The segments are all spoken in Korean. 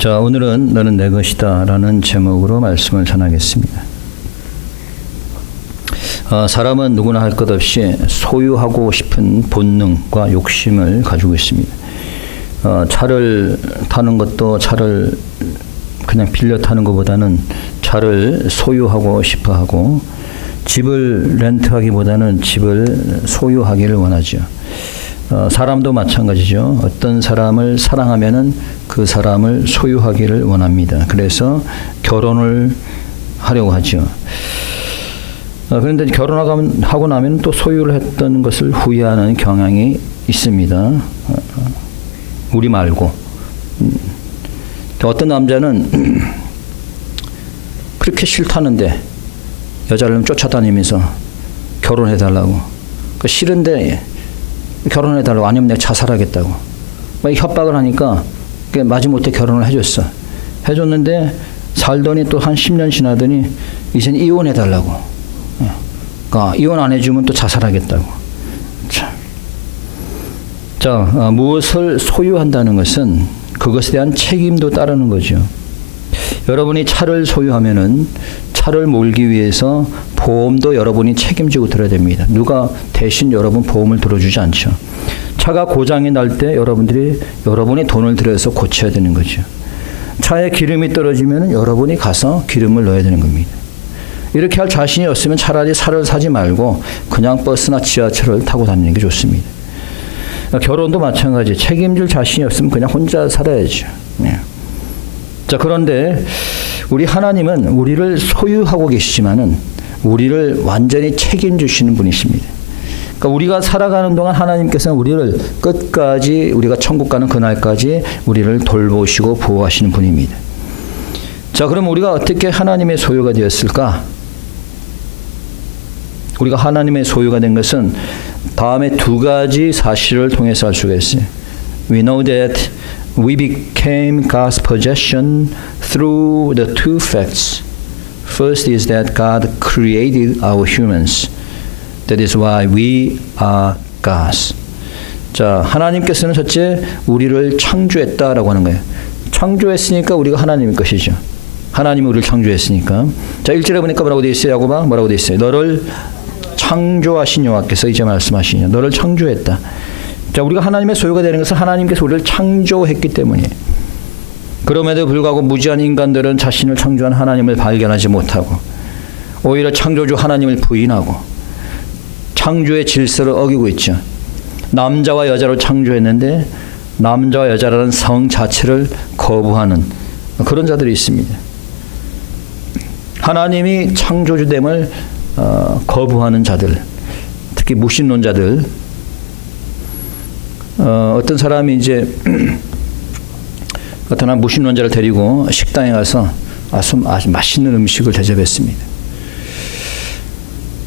자, 오늘은 너는 내 것이다 라는 제목으로 말씀을 전하겠습니다. 사람은 누구나 할 것 없이 소유하고 싶은 본능과 욕심을 가지고 있습니다. 차를 타는 것도 차를 그냥 빌려 타는 것보다는 차를 소유하고 싶어 하고, 집을 렌트하기보다는 집을 소유하기를 원하죠. 사람도 마찬가지죠. 어떤 사람을 사랑하면은 그 사람을 소유하기를 원합니다. 그래서 결혼을 하려고 하죠. 그런데 결혼하고 나면 또 소유를 했던 것을 후회하는 경향이 있습니다. 우리 말고. 어떤 남자는 그렇게 싫다는데 여자를 쫓아다니면서 결혼해달라고. 싫은데 결혼해달라고, 아니면 내가 자살하겠다고 막 협박을 하니까 마지못해 결혼을 해줬어. 해줬는데 살더니 또 한 10년 지나더니 이제는 이혼해달라고. 그러니까 이혼 안 해주면 또 자살하겠다고. 자, 무엇을 소유한다는 것은 그것에 대한 책임도 따르는 거죠. 여러분이 차를 소유하면은 차를 몰기 위해서 보험도 여러분이 책임지고 들어야 됩니다. 누가 대신 여러분 보험을 들어주지 않죠. 차가 고장이 날 때 여러분이 돈을 들여서 고쳐야 되는 거죠. 차에 기름이 떨어지면 여러분이 가서 기름을 넣어야 되는 겁니다. 이렇게 할 자신이 없으면 차라리 차를 사지 말고 그냥 버스나 지하철을 타고 다니는 게 좋습니다. 결혼도 마찬가지. 책임질 자신이 없으면 그냥 혼자 살아야죠. 자, 그런데 우리 하나님은 우리를 소유하고 계시지만은 우리를 완전히 책임지시는 분이십니다. 그러니까 우리가 살아가는 동안 하나님께서는 우리를 끝까지, 우리가 천국 가는 그날까지 우리를 돌보시고 보호하시는 분입니다. 자, 그럼 우리가 어떻게 하나님의 소유가 되었을까? 우리가 하나님의 소유가 된 것은 다음에 두 가지 사실을 통해서 알 수가 있어요. We know that we became God's possession through the two facts. First is that God created our humans. That is why we are God's. 자, 하나님께서는 첫째 우리를 창조했다라고 하는 거예요. 창조했으니까 우리가 하나님의 것이죠. 하나님이 우리를 창조했으니까. 자, 1절에 보니까 뭐라고 되어 있어요? 야고보가 뭐라고 되어 있어요? 너를 창조하신 여호와께서 이제 말씀하시냐. 너를 창조했다. 자, 우리가 하나님의 소유가 되는 것은 하나님께서 우리를 창조했기 때문이에요. 그럼에도 불구하고 무지한 인간들은 자신을 창조한 하나님을 발견하지 못하고 오히려 창조주 하나님을 부인하고 창조의 질서를 어기고 있죠. 남자와 여자로 창조했는데 남자와 여자라는 성 자체를 거부하는 그런 자들이 있습니다. 하나님이 창조주됨을 거부하는 자들, 특히 무신론자들. 어떤 사람이 이제 어떤 무신론자를 데리고 식당에 가서 아주 맛있는 음식을 대접했습니다.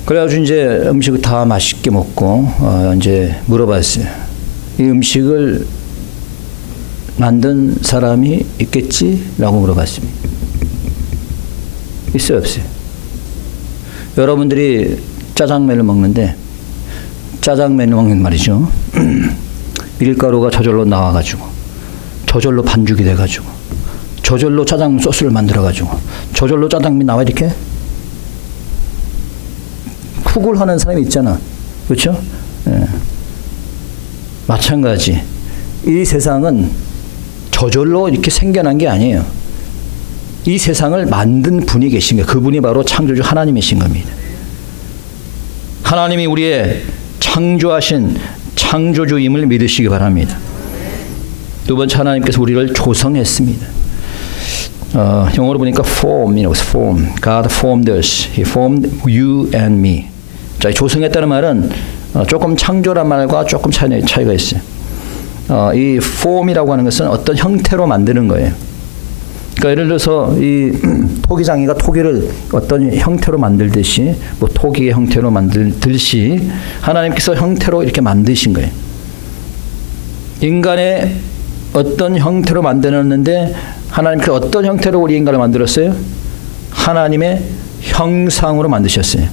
그래가지고 이제 음식을 다 맛있게 먹고 이제 물어봤어요. 이 음식을 만든 사람이 있겠지? 라고 물어봤습니다. 있어요, 없어요? 여러분들이 짜장면을 먹는데 짜장면을 먹는 말이죠. 밀가루가 저절로 나와가지고 저절로 반죽이 돼가지고 저절로 짜장면 소스를 만들어가지고 저절로 짜장면이 나와 이렇게 쿡을 하는 사람이 있잖아. 그렇죠? 예. 마찬가지. 이 세상은 저절로 이렇게 생겨난 게 아니에요. 이 세상을 만든 분이 계신 거예요. 그분이 바로 창조주 하나님이신 겁니다. 하나님이 우리의 창조하신 창조주임을 믿으시기 바랍니다. 두 번째, 하나님께서 우리를 조성했습니다. 영어로 보니까 form. God formed us. He formed you and me. 자, 조성했다는 말은 조금 창조란 말과 조금 차이가 있어요. 이 form이라고 하는 것은 어떤 형태로 만드는 거예요. 그러니까 예를 들어서 이 토기장이가 토기를 어떤 형태로 만들듯이, 뭐 토기의 형태로 만들듯이 하나님께서 형태로 이렇게 만드신 거예요. 인간의 어떤 형태로 만들었는데 하나님께서 어떤 형태로 우리 인간을 만들었어요? 하나님의 형상으로 만드셨어요.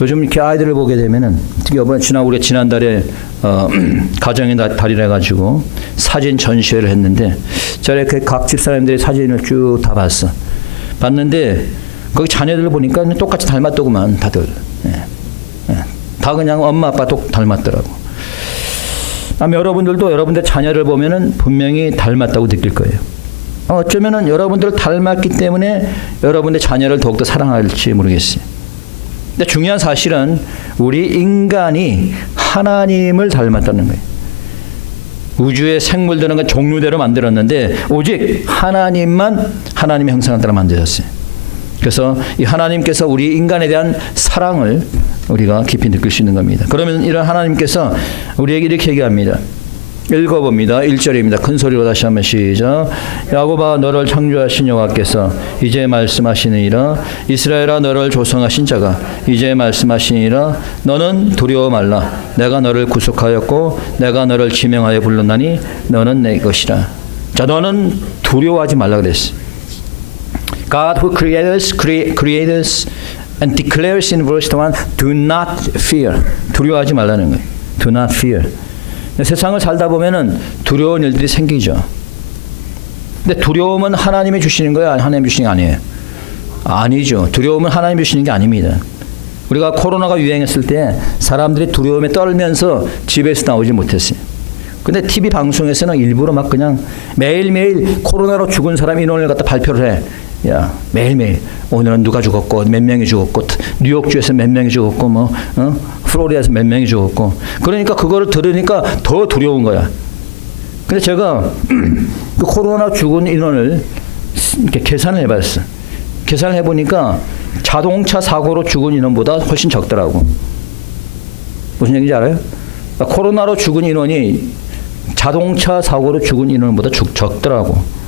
요즘 이렇게 아이들을 보게 되면은 특히 이번 우리가 지난달에 가정의 달이라 해가지고 사진 전시회를 했는데 저래 각 집사람들의 사진을 쭉 다 봤는데 거기 자녀들을 보니까 똑같이 닮았더구만 다들. 다 그냥 엄마 아빠 똑 닮았더라고. 아마 여러분들도 여러분들 자녀를 보면은 분명히 닮았다고 느낄 거예요. 어쩌면은 여러분들을 닮았기 때문에 여러분의 자녀를 더욱더 사랑할지 모르겠어요. 근데 중요한 사실은 우리 인간이 하나님을 닮았다는 거예요. 우주의 생물들은 그 종류대로 만들었는데 오직 하나님만 하나님의 형상을 따라 만드셨어요. 그래서 이 하나님께서 우리 인간에 대한 사랑을 우리가 깊이 느낄 수 있는 겁니다. 그러면 이런 하나님께서 우리에게 이렇게 얘기합니다. 읽어봅니다. 1절입니다. 큰 소리로 다시 한번 시작. 야곱아 너를 창조하신 여호와께서 이제 말씀하시니라. 이스라엘아 너를 조성하신 자가 이제 말씀하시니라. 너는 두려워 말라. 내가 너를 구속하였고 내가 너를 지명하여 불렀나니 너는 내 것이라. 자, 너는 두려워하지 말라 그랬어. God who created us and declares in verse 1, do not fear. 두려워하지 말라는 거예요. Do not fear. 세상을 살다 보면은 두려운 일들이 생기죠. 근데 두려움은 하나님이 주시는 거야, 하나님이 주시는 게 아니에요. 아니죠. 두려움은 하나님이 주시는 게 아닙니다. 우리가 코로나가 유행했을 때 사람들이 두려움에 떨면서 집에서 나오지 못했어요. 근데 TV 방송에서는 일부러 막 그냥 매일매일 코로나로 죽은 사람 인원을 갖다 발표를 해. 야, 매일매일 오늘은 누가 죽었고 몇 명이 죽었고 뉴욕주에서 몇 명이 죽었고 플로리다에서 몇 명이 죽었고 그러니까 그거를 들으니까 더 두려운 거야. 근데 제가 그 코로나 죽은 인원을 이렇게 계산을 해봤어. 계산을 해보니까 자동차 사고로 죽은 인원보다 훨씬 적더라고. 무슨 얘기인지 알아요? 그러니까 코로나로 죽은 인원이 자동차 사고로 죽은 인원보다 적더라고.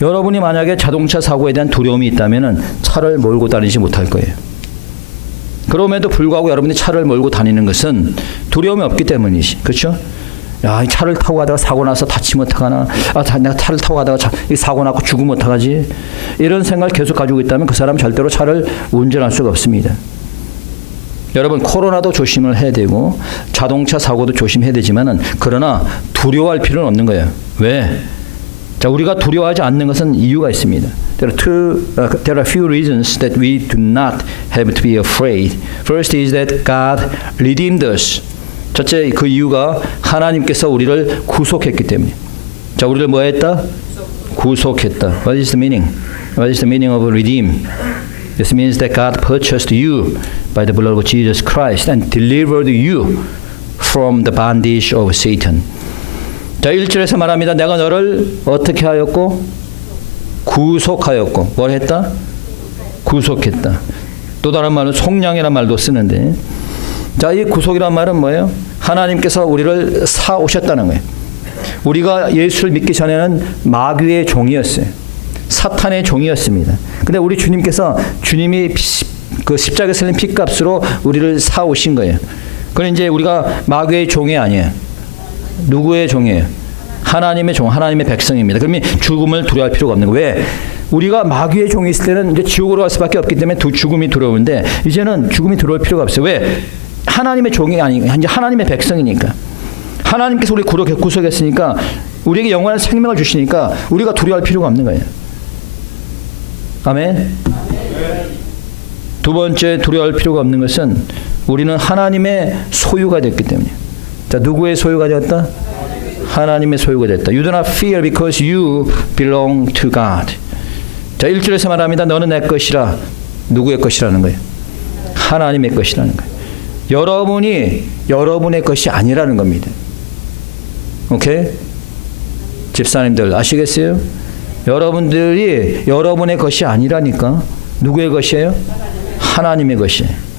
여러분이 만약에 자동차 사고에 대한 두려움이 있다면 차를 몰고 다니지 못할 거예요. 그럼에도 불구하고 여러분이 차를 몰고 다니는 것은 두려움이 없기 때문이지. 그렇죠? 야, 이 차를 타고 가다가 사고 나서 다치면 어떡하나. 내가 차를 타고 가다가 사고 나고 죽으면 어떡하지. 이런 생각을 계속 가지고 있다면 그 사람은 절대로 차를 운전할 수가 없습니다. 여러분 코로나도 조심을 해야 되고 자동차 사고도 조심해야 되지만은 그러나 두려워할 필요는 없는 거예요. 왜? 자, 우리가 두려워하지 않는 것은 이유가 있습니다. There are few reasons that we do not have to be afraid. First is that God redeemed us. 첫째, 그 이유가 하나님께서 우리를 구속했기 때문에. 자, 우리를 뭐 했다? 구속했다. What is the meaning? What is the meaning of redeem? This means that God purchased you by the blood of Jesus Christ and delivered you from the bondage of Satan. 자, 1절에서 말합니다. 내가 너를 어떻게 하였고? 구속하였고. 뭘 했다? 구속했다. 또 다른 말은 속량이라는 말도 쓰는데 자, 이 구속이란 말은 뭐예요? 하나님께서 우리를 사오셨다는 거예요. 우리가 예수를 믿기 전에는 마귀의 종이었어요. 사탄의 종이었습니다. 근데 우리 주님께서 주님이 그 십자가에 쓸린 피값으로 우리를 사오신 거예요. 그럼 이제 우리가 마귀의 종이 아니에요. 누구의 종이에요? 하나님의 종, 하나님의 백성입니다. 그러면 죽음을 두려워할 필요가 없는 거예요. 왜? 우리가 마귀의 종이 있을 때는 이제 지옥으로 갈 수밖에 없기 때문에 죽음이 두려운데 이제는 죽음이 두려울 필요가 없어요. 왜? 하나님의 종이 아니고 이제 하나님의 백성이니까. 하나님께서 우리 구속했으니까 우리에게 영원한 생명을 주시니까 우리가 두려워할 필요가 없는 거예요. 아멘. 두 번째 두려워할 필요가 없는 것은 우리는 하나님의 소유가 됐기 때문에. 자, 누구의 소유가 되었다? 하나님의 소유가 됐다. You do not fear because you belong to God. 자, 1절에서 말합니다. 너는 내 것이라. 누구의 것이라는 거예요? 하나님의 것이라는 거예요. 여러분이 여러분의 것이 아니라는 겁니다. 오케이? 집사님들 아시겠어요? 여러분들이 여러분의 것이 아니라니까. 누구의 것이에요? 하나님의 것이에요.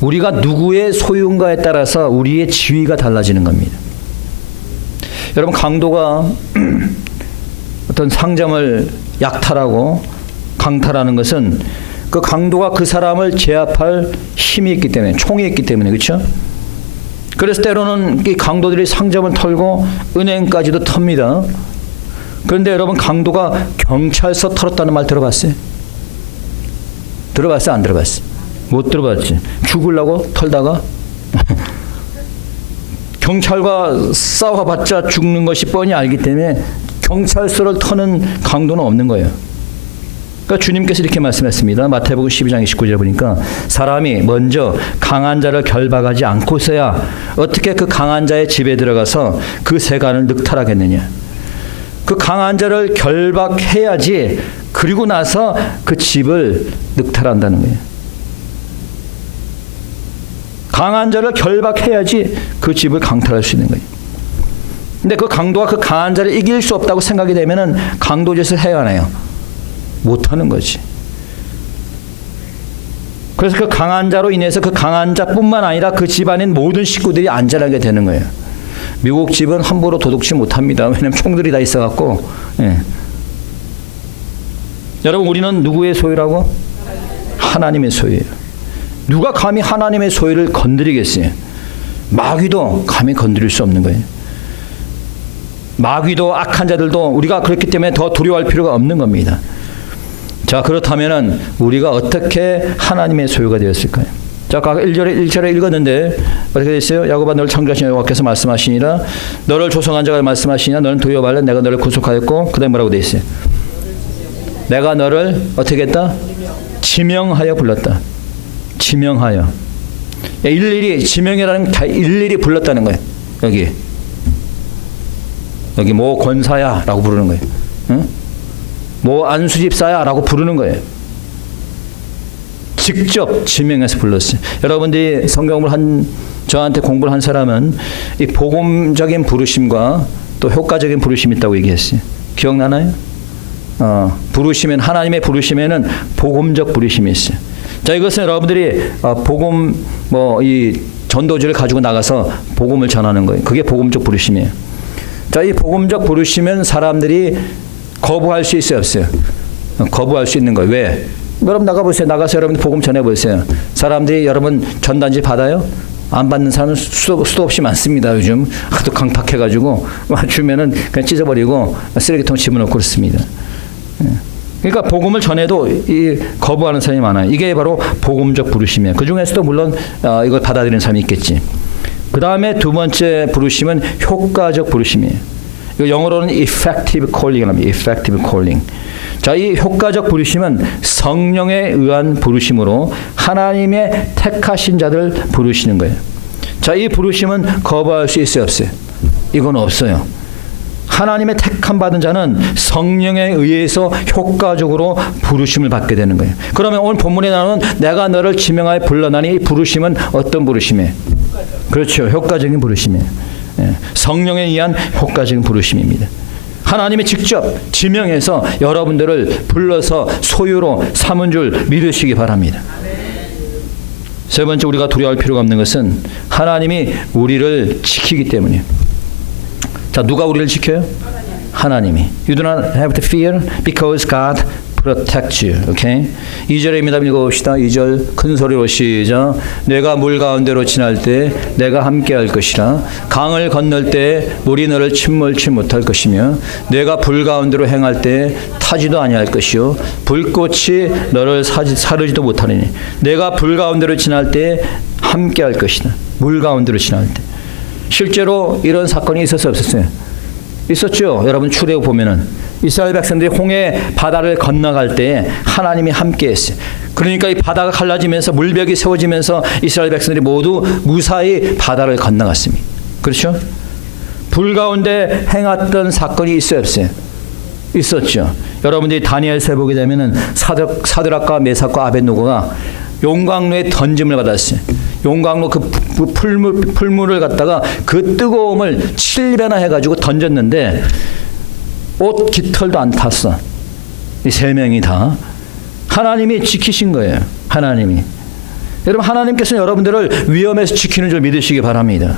우리가 누구의 소유인가에 따라서 우리의 지위가 달라지는 겁니다. 여러분 강도가 어떤 상점을 약탈하고 강탈하는 것은 그 강도가 그 사람을 제압할 힘이 있기 때문에 총이 있기 때문에 그렇죠? 그래서 때로는 이 강도들이 상점을 털고 은행까지도 텁니다. 그런데 여러분 강도가 경찰서 털었다는 말 들어봤어요? 들어봤어? 안 들어봤어? 못 들어봤지. 죽으려고 털다가 경찰과 싸워봤자 죽는 것이 뻔히 알기 때문에 경찰서를 터는 강도는 없는 거예요. 그러니까 주님께서 이렇게 말씀했습니다. 마태복음 12장 29절에 보니까 사람이 먼저 강한 자를 결박하지 않고서야 어떻게 그 강한 자의 집에 들어가서 그 세간을 늑탈하겠느냐. 그 강한 자를 결박해야지 그리고 나서 그 집을 늑탈한다는 거예요. 강한 자를 결박해야지 그 집을 강탈할 수 있는 거예요. 근데 그 강도가 그 강한 자를 이길 수 없다고 생각이 되면은 강도짓을 해야 하나요? 못하는 거지. 그래서 그 강한 자로 인해서 그 강한 자뿐만 아니라 그 집안인 모든 식구들이 안전하게 되는 거예요. 미국 집은 함부로 도둑질 못합니다. 왜냐하면 총들이 다 있어갖고. 예. 여러분 우리는 누구의 소유라고? 하나님의 소유예요. 누가 감히 하나님의 소유를 건드리겠어요? 마귀도 감히 건드릴 수 없는 거예요. 마귀도 악한 자들도 우리가 그렇기 때문에 더 두려워할 필요가 없는 겁니다. 자, 그렇다면은 우리가 어떻게 하나님의 소유가 되었을까요? 자, 아까 1절에 읽었는데 어떻게 됐어요? 야곱아 너를 창조하신 여호와께서 말씀하시니라 너를 조성한 자가 말씀하시니라 너는 두려워 말라 내가 너를 구속하였고 그다음에 뭐라고 돼 있어요? 내가 너를 어떻게 했다? 지명하여 불렀다. 지명하여. 일일이 지명이라는 게 일일이 불렀다는 거예요. 여기 뭐 권사야라고 부르는 거예요. 응? 뭐 안수집사야 라고 부르는 거예요. 직접 지명해서 불렀어요. 여러분들이 성경을 저한테 공부를 한 사람은 이 복음적인 부르심과 또 효과적인 부르심이 있다고 얘기했어요. 기억나나요? 부르시면 하나님의 부르심에는 복음적 부르심이 있어요. 자, 이것은 여러분들이 복음 이 전도지를 가지고 나가서 복음을 전하는 거예요. 그게 복음적 부르심이에요. 자, 이 복음적 부르심은 사람들이 거부할 수 있어요, 없어요? 거부할 수 있는 거예요. 왜? 여러분 나가보세요. 나가서 여러분 복음 전해보세요. 사람들이 여러분 전단지 받아요? 안 받는 사람은 수도 없이 많습니다. 요즘 하도 강팍해가지고 주면은 그냥 찢어버리고 쓰레기통 집어넣고 그렇습니다. 그러니까 복음을 전해도 거부하는 사람이 많아요. 이게 바로 복음적 부르심이에요. 그 중에서도 물론 이걸 받아들이는 사람이 있겠지. 그 다음에 두 번째 부르심은 효과적 부르심이에요. 이거 영어로는 effective calling이라고 합니다. effective calling. 자, 이 효과적 부르심은 성령에 의한 부르심으로 하나님의 택하신 자들 부르시는 거예요. 자, 이 부르심은 거부할 수 있어요, 없어요? 이건 없어요. 하나님의 택함 받은 자는 성령에 의해서 효과적으로 부르심을 받게 되는 거예요. 그러면 오늘 본문에 나오는 내가 너를 지명하여 불러나니 이 부르심은 어떤 부르심이에요? 그렇죠. 효과적인 부르심이에요. 성령에 의한 효과적인 부르심입니다. 하나님이 직접 지명해서 여러분들을 불러서 소유로 삼은 줄 믿으시기 바랍니다. 세 번째 우리가 두려워할 필요가 없는 것은 하나님이 우리를 지키기 때문이에요. 자, 누가 우리를 지켜요? 하나님이. You do not have to fear because God protects you. Okay? 2절입니다. 읽어봅시다. 2절 큰 소리로 시작. 내가 물 가운데로 지날 때 내가 함께할 것이라. 강을 건널 때 물이 너를 침몰치 못할 것이며 내가 불 가운데로 행할 때 타지도 아니할 것이요 불꽃이 너를 사르지도 못하리니 내가 불 가운데로 지날 때 함께할 것이다. 물 가운데로 지날 때. 실제로 이런 사건이 있었어요, 없었어요? 있었죠. 여러분 출애굽 보면은 이스라엘 백성들이 홍해 바다를 건너갈 때 하나님이 함께했어요. 그러니까 이 바다가 갈라지면서 물벽이 세워지면서 이스라엘 백성들이 모두 무사히 바다를 건너갔습니다. 그렇죠? 불 가운데 행했던 사건이 있어요, 없어요? 있었죠. 여러분들이 다니엘서에 보게 되면은 사드락과 메삭과 아벳노고가 용광로에 던짐을 받았어요. 용광로 그 풀물을 갖다가 그 뜨거움을 7배나 해가지고 던졌는데 옷 깃털도 안 탔어. 이 세 명이 다 하나님이 지키신 거예요. 하나님이. 여러분 하나님께서는 여러분들을 위험에서 지키는 줄 믿으시기 바랍니다.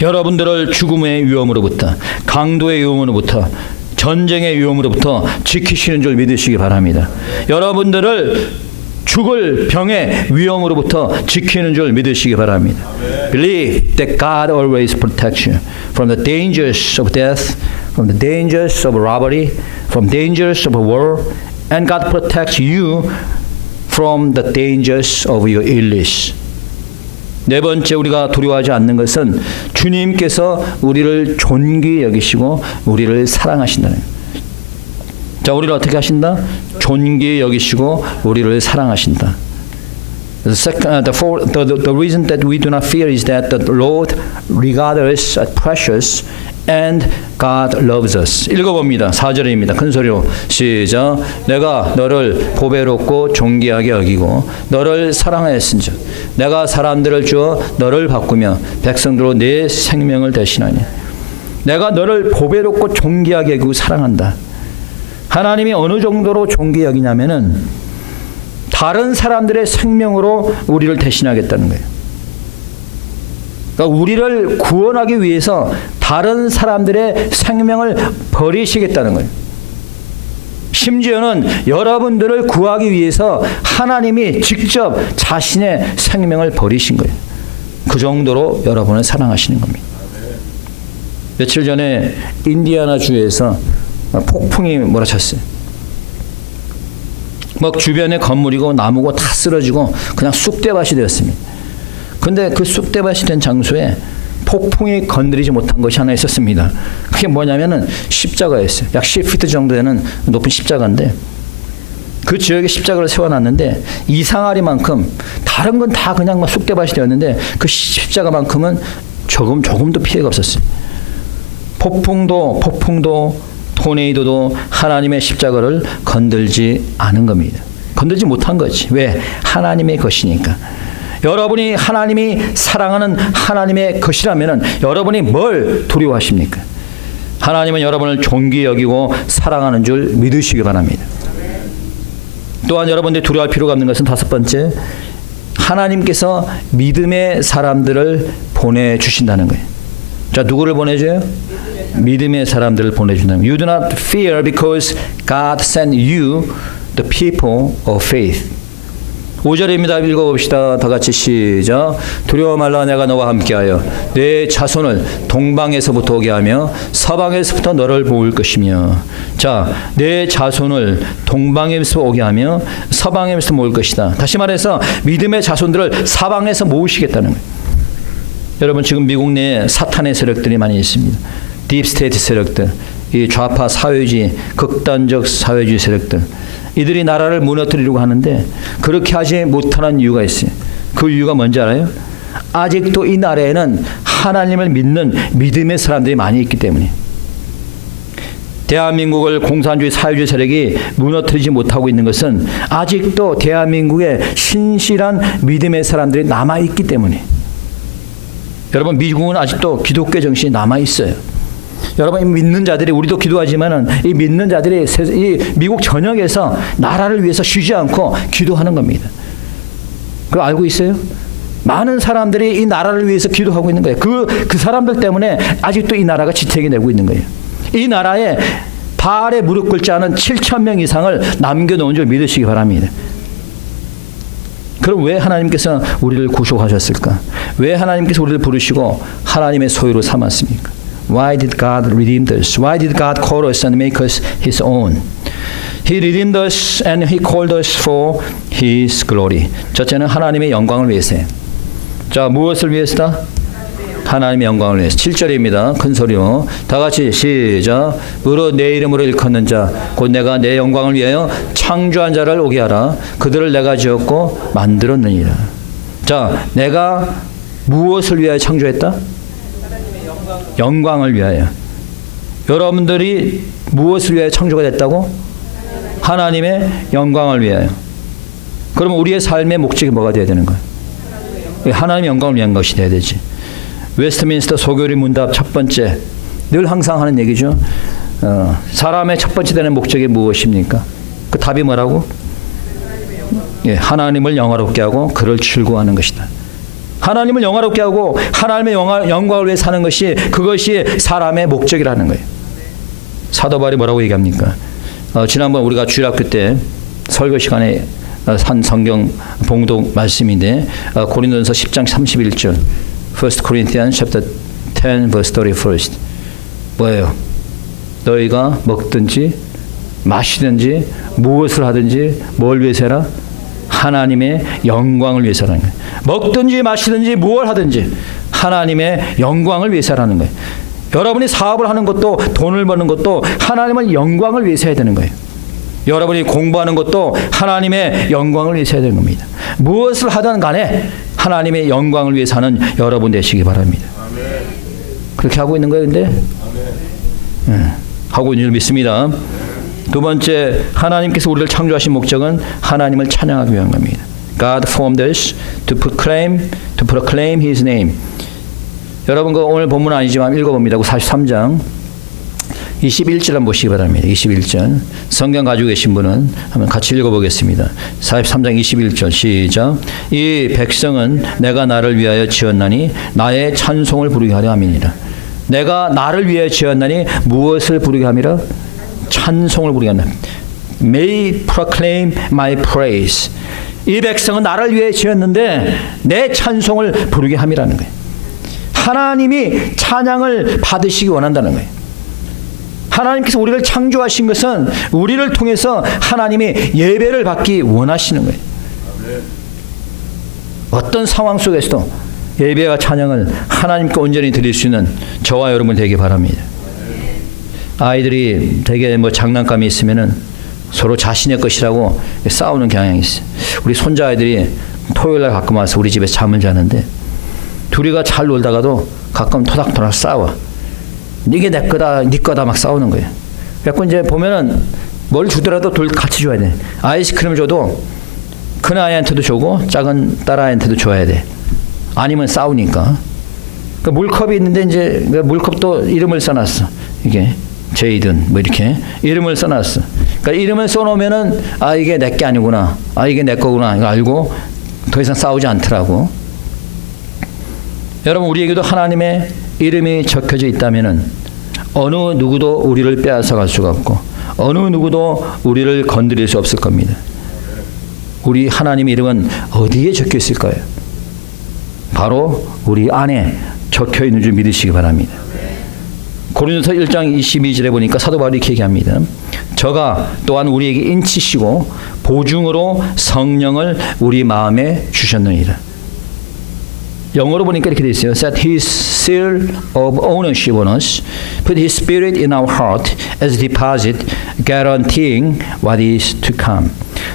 여러분들을 죽음의 위험으로부터 강도의 위험으로부터 전쟁의 위험으로부터 지키시는 줄 믿으시기 바랍니다. 여러분들을 죽을 병의 위험으로부터 지키는 줄 믿으시기 바랍니다. Believe that God always protects you from the dangers of death, from the dangers of robbery, from dangers of war, and God protects you from the dangers of your illness. 네 번째 우리가 두려워하지 않는 것은 주님께서 우리를 존귀히 여기시고 우리를 사랑하신다는 거예요. 자, 우리를 어떻게 하신다? 존귀히 여기시고 우리를 사랑하신다. The reason that we do not fear is that the Lord regards us as precious and God loves us. 읽어봅니다. 4절입니다. 큰 소리로 시작. 내가 너를 보배롭고 존귀하게 여기고 너를 사랑하였은즉 내가 사람들을 주어 너를 바꾸며 백성들로 내 생명을 대신하니. 내가 너를 보배롭고 존귀하게 여기고 사랑한다. 하나님이 어느 정도로 존귀히 여기냐면은 다른 사람들의 생명으로 우리를 대신하겠다는 거예요. 그러니까 우리를 구원하기 위해서 다른 사람들의 생명을 버리시겠다는 거예요. 심지어는 여러분들을 구하기 위해서 하나님이 직접 자신의 생명을 버리신 거예요. 그 정도로 여러분을 사랑하시는 겁니다. 며칠 전에 인디아나 주에서 폭풍이 몰아쳤어요. 막 주변에 건물이고 나무고 다 쓰러지고 그냥 쑥대밭이 되었습니다. 근데 그 쑥대밭이 된 장소에 폭풍이 건드리지 못한 것이 하나 있었습니다. 그게 뭐냐면은 십자가였어요. 약 10피트 정도 되는 높은 십자가인데 그 지역에 십자가를 세워놨는데 이상하리만큼 다른 건 다 그냥 막 쑥대밭이 되었는데 그 십자가만큼은 조금도 피해가 없었어요. 폭풍도 토네이도도 하나님의 십자가를 건들지 않은 겁니다. 건들지 못한 거지. 왜? 하나님의 것이니까. 여러분이 하나님이 사랑하는 하나님의 것이라면 여러분이 뭘 두려워하십니까? 하나님은 여러분을 존귀히 여기고 사랑하는 줄 믿으시기 바랍니다. 또한 여러분들이 두려워할 필요가 없는 것은 다섯 번째, 하나님께서 믿음의 사람들을 보내주신다는 거예요. 자, 누구를 보내줘요? 믿음의 사람들을 보내준다는 거예요. You do not fear because God sent you the people of faith. 5절입니다. 읽어봅시다. 다 같이 시작. 두려워 말라. 내가 너와 함께하여 내 자손을 동방에서부터 오게 하며 서방에서부터 너를 모을 것이며. 자, 내 자손을 동방에서 오게 하며 서방에서 모을 것이다. 다시 말해서 믿음의 자손들을 사방에서 모으시겠다는 거예요. 여러분, 지금 미국 내에 사탄의 세력들이 많이 있습니다. 딥스테이트 세력들, 이 좌파 사회주의, 극단적 사회주의 세력들, 이들이 나라를 무너뜨리려고 하는데 그렇게 하지 못하는 이유가 있어요. 그 이유가 뭔지 알아요? 아직도 이 나라에는 하나님을 믿는 믿음의 사람들이 많이 있기 때문에. 대한민국을 공산주의 사회주의 세력이 무너뜨리지 못하고 있는 것은 아직도 대한민국에 신실한 믿음의 사람들이 남아있기 때문에. 여러분, 미국은 아직도 기독교 정신이 남아있어요. 여러분, 이 믿는 자들이, 우리도 기도하지만은 이 믿는 자들이 이 미국 전역에서 나라를 위해서 쉬지 않고 기도하는 겁니다. 그거 알고 있어요? 많은 사람들이 이 나라를 위해서 기도하고 있는 거예요. 그 사람들 때문에 아직도 이 나라가 지탱이 되고 있는 거예요. 이 나라에 바알에 무릎 꿇지 않은 7,000명 이상을 남겨놓은 줄 믿으시기 바랍니다. 그럼 왜 하나님께서 우리를 구속하셨을까? 왜 하나님께서 우리를 부르시고 하나님의 소유로 삼았습니까? Why did God redeem us? Why did God call us and make us His own? He redeemed us and He called us for His glory. 첫째는 하나님의 영광을 위해서예요. 자, 무엇을 위해서다? 하나님의 영광을 위해서. 7절입니다. 큰 소리로 다 같이 시작. 무릇 내 이름으로 일컫는 자 곧 내가 내 영광을 위하여 창조한 자를 오게 하라. 그들을 내가 지었고 만들었느니라. 자, 내가 무엇을 위하여 창조했다? 영광을 위하여. 여러분들이 무엇을 위하여 창조가 됐다고? 하나님의 영광을 위하여. 그러면 우리의 삶의 목적이 뭐가 되어야 되는 거야? 하나님의 영광을 위한 것이 되어야 되지. 웨스트민스터 소교리 문답 첫 번째, 늘 항상 하는 얘기죠. 사람의 첫 번째 되는 목적이 무엇입니까? 그 답이 뭐라고? 예, 하나님을 영화롭게 하고 그를 즐거워하는 것이다. 하나님을 영화롭게 하고 하나님의 영광을 위해 사는 것이, 그것이 사람의 목적이라는 거예요. 사도 바울이 뭐라고 얘기합니까? 지난번 우리가 주일학교 때 설교 시간에 한 성경 봉독 말씀인데 고린도전서 10장 31절 1 Corinthians chapter 10 verse 31. 뭐예요? 너희가 먹든지 마시든지 무엇을 하든지 뭘 위해서 해라? 하나님의 영광을 위해서라는 거예요. 먹든지 마시든지 무엇 하든지 하나님의 영광을 위해서라는 거예요. 여러분이 사업을 하는 것도 돈을 버는 것도 하나님의 영광을 위해서 해야 되는 거예요. 여러분이 공부하는 것도 하나님의 영광을 위해서 해야 되는 겁니다. 무엇을 하든 간에 하나님의 영광을 위해서 하는 여러분 되시기 바랍니다. 그렇게 하고 있는 거예요, 근데? 하고 있는 줄 믿습니다. 두 번째, 하나님께서 우리를 창조하신 목적은 하나님을 찬양하기 위한 겁니다. God formed us to proclaim His name. 여러분 그 오늘 본문 아니지만 읽어봅니다. 43장 21절 한번 보시기 바랍니다. 21절. 성경 가지고 계신 분은 한번 같이 읽어보겠습니다. 43장 21절 시작. 이 백성은 내가 나를 위하여 지었나니 나의 찬송을 부르게 하려 함이니라. 내가 나를 위하여 지었나니 무엇을 부르게 함이라? 찬송을 부르게 한다. May proclaim my praise. 이 백성은 나를 위해 지었는데 내 찬송을 부르게 함이라는 거예요. 하나님이 찬양을 받으시기 원한다는 거예요. 하나님께서 우리를 창조하신 것은 우리를 통해서 하나님이 예배를 받기 원하시는 거예요. 어떤 상황 속에서도 예배와 찬양을 하나님께 온전히 드릴 수 있는 저와 여러분 되기 바랍니다. 아이들이 되게 장난감이 있으면은 서로 자신의 것이라고 싸우는 경향이 있어요. 우리 손자 아이들이 토요일날 가끔 와서 우리 집에 잠을 자는데 둘이가 잘 놀다가도 가끔 토닥토닥 싸워. 이게 내 거다, 네 거다 막 싸우는 거예요. 그래서 이제 보면은 뭘 주더라도 둘 같이 줘야 돼. 아이스크림을 줘도 큰 아이한테도 주고 작은 딸 아이한테도 줘야 돼. 아니면 싸우니까. 그 물컵이 있는데 이제 그 물컵도 이름을 써놨어. 이게 제이든 이렇게 이름을 써놨어. 그러니까 이름을 써놓으면은 이게 내 게 아니구나. 이게 내 거구나. 이거 알고 더 이상 싸우지 않더라고. 여러분 우리에게도 하나님의 이름이 적혀져 있다면은 어느 누구도 우리를 빼앗아갈 수가 없고 어느 누구도 우리를 건드릴 수 없을 겁니다. 우리 하나님의 이름은 어디에 적혀 있을까요? 바로 우리 안에 적혀 있는 줄 믿으시기 바랍니다. 고린도서 1장 22절에 보니까 사도 바울이 이렇게 얘기합니다. 저가 또한 우리에게 인치시고 보증으로 성령을 우리 마음에 주셨느니라. 영어로 보니까 이렇게 되어 있어요. Set His seal of ownership on us, put His Spirit in our heart as deposit, guaranteeing what is to come.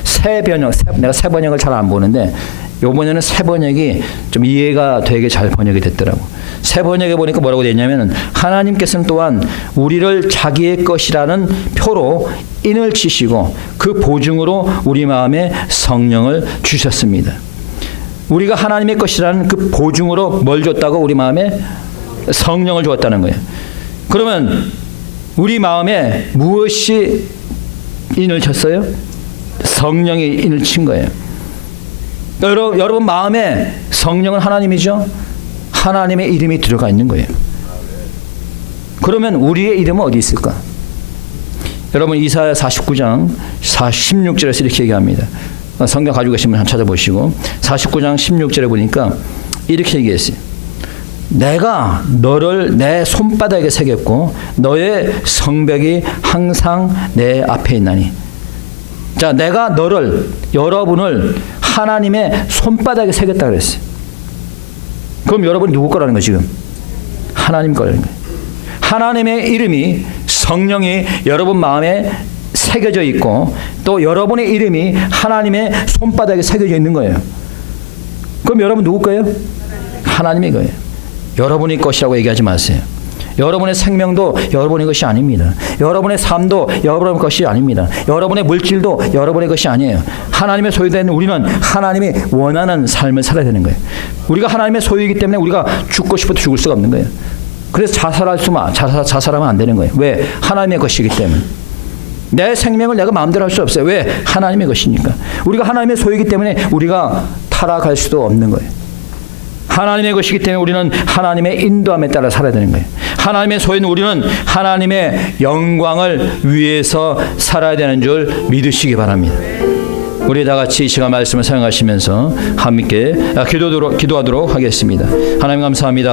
새 번역, 내가 새 번역을 잘 안 보는데 이번에는 새 번역이 좀 이해가 되게 잘 번역이 됐더라고. 새 번역에 보니까 뭐라고 되어 있냐면은 하나님께서는 또한 우리를 자기의 것이라는 표로 인을 치시고 그 보증으로 우리 마음에 성령을 주셨습니다. 우리가 하나님의 것이라는 그 보증으로 뭘 줬다고? 우리 마음에 성령을 주었다는 거예요. 그러면 우리 마음에 무엇이 인을 쳤어요? 성령이 인을 친 거예요. 여러분 마음에 성령은 하나님이죠? 하나님의 이름이 들어가 있는 거예요. 그러면 우리의 이름은 어디 있을까? 여러분 이사야 49장 16절에서 이렇게 얘기합니다. 성경 가지고 계신 분 한번 찾아보시고 49장 16절에 보니까 이렇게 얘기했어요. 내가 너를 내 손바닥에 새겼고 너의 성벽이 항상 내 앞에 있나니. 자, 내가 너를 여러분을 하나님의 손바닥에 새겼다 그랬어요. 그럼 여러분이 누구 거라는 거예요 지금? 하나님 거라는 거예요. 하나님의 이름이 성령이 여러분 마음에 새겨져 있고 또 여러분의 이름이 하나님의 손바닥에 새겨져 있는 거예요. 그럼 여러분 누구 거예요? 하나님의 거예요. 여러분의 것이라고 얘기하지 마세요. 여러분의 생명도 여러분의 것이 아닙니다. 여러분의 삶도 여러분의 것이 아닙니다. 여러분의 물질도 여러분의 것이 아니에요. 하나님의 소유된 우리는 하나님이 원하는 삶을 살아야 되는 거예요. 우리가 하나님의 소유이기 때문에 우리가 죽고 싶어도 죽을 수가 없는 거예요. 그래서 자살하면 안 되는 거예요. 왜? 하나님의 것이기 때문에. 내 생명을 내가 마음대로 할 수 없어요. 왜? 하나님의 것이니까. 우리가 하나님의 소유이기 때문에 우리가 타락할 수도 없는 거예요. 하나님의 것이기 때문에 우리는 하나님의 인도함에 따라 살아야 되는 거예요. 하나님의 소유는 우리는 하나님의 영광을 위해서 살아야 되는 줄 믿으시기 바랍니다. 우리 다 같이 이 시간 말씀을 사용하시면서 함께 기도하도록 하겠습니다. 하나님 감사합니다.